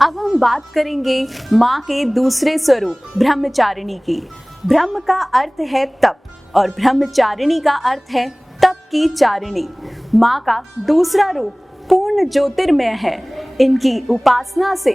अब हम बात करेंगे माँ के दूसरे स्वरूप ब्रह्मचारिणी की। ब्रह्म का अर्थ है तप और ब्रह्मचारिणी का अर्थ है तप की चारिणी। माँ का दूसरा रूप पूर्ण ज्योतिर्मय है। इनकी उपासना से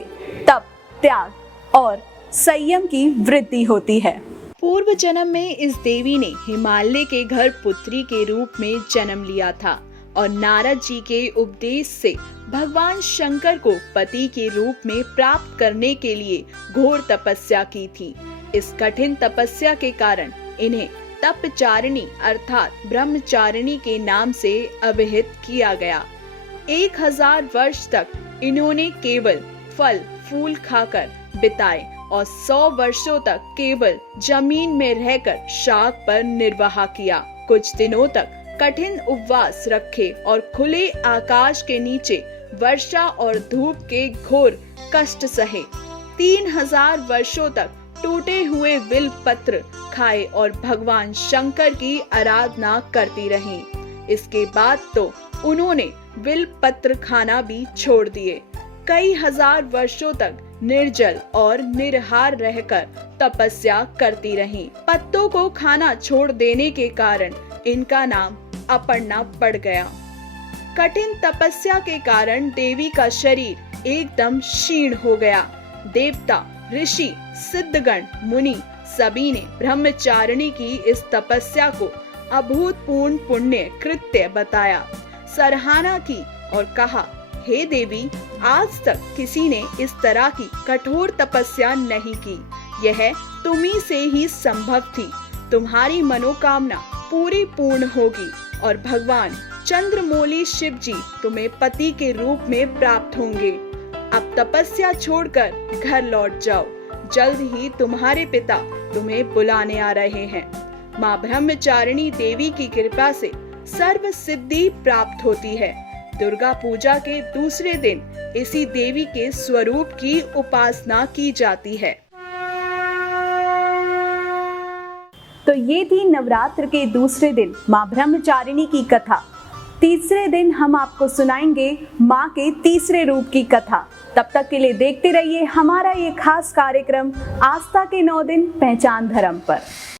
तप, त्याग और संयम की वृद्धि होती है। पूर्व जन्म में इस देवी ने हिमालय के घर पुत्री के रूप में जन्म लिया था और नारद जी के उपदेश से भगवान शंकर को पति के रूप में प्राप्त करने के लिए घोर तपस्या की थी। इस कठिन तपस्या के कारण इन्हें तपचारिणी अर्थात ब्रह्मचारिणी के नाम से अभिहित किया गया। 1000 वर्ष तक इन्होंने केवल फल फूल खाकर बिताए और 100 वर्षों तक केवल जमीन में रहकर शाक पर निर्वाह किया। कुछ दिनों तक कठिन उपवास रखे और खुले आकाश के नीचे वर्षा और धूप के घोर कष्ट सहे। 3000 वर्षों तक टूटे हुए बिल पत्र खाए और भगवान शंकर की आराधना करती रहीं। इसके बाद तो उन्होंने बिल पत्र खाना भी छोड़ दिए। कई हजार वर्षों तक निर्जल और निराहार रहकर तपस्या करती रहीं। पत्तों को खाना छोड़ देने के कारण इनका नाम अपर्णा पड़ गया। कठिन तपस्या के कारण देवी का शरीर एकदम क्षीण हो गया। देवता, ऋषि, सिद्धगण, मुनि सभी ने ब्रह्मचारिणी की इस तपस्या को अभूतपूर्व पुण्य कृत्य बताया, सराहना की और कहा, हे देवी, आज तक किसी ने इस तरह की कठोर तपस्या नहीं की। यह तुम्ही से ही संभव थी। तुम्हारी मनोकामना पूरी पूर्ण होगी और भगवान चंद्रमौली शिव जी तुम्हें पति के रूप में प्राप्त होंगे। अब तपस्या छोड़कर घर लौट जाओ। जल्द ही तुम्हारे पिता तुम्हें बुलाने आ रहे हैं। माँ ब्रह्मचारिणी देवी की कृपा से सर्व सिद्धि प्राप्त होती है। दुर्गा पूजा के दूसरे दिन इसी देवी के स्वरूप की उपासना की जाती है। तो ये थी नवरात्र के दूसरे दिन माँ ब्रह्मचारिणी की कथा। तीसरे दिन हम आपको सुनाएंगे माँ के तीसरे रूप की कथा। तब तक के लिए देखते रहिए हमारा ये खास कार्यक्रम आस्था के 9 दिन पहचान धर्म पर।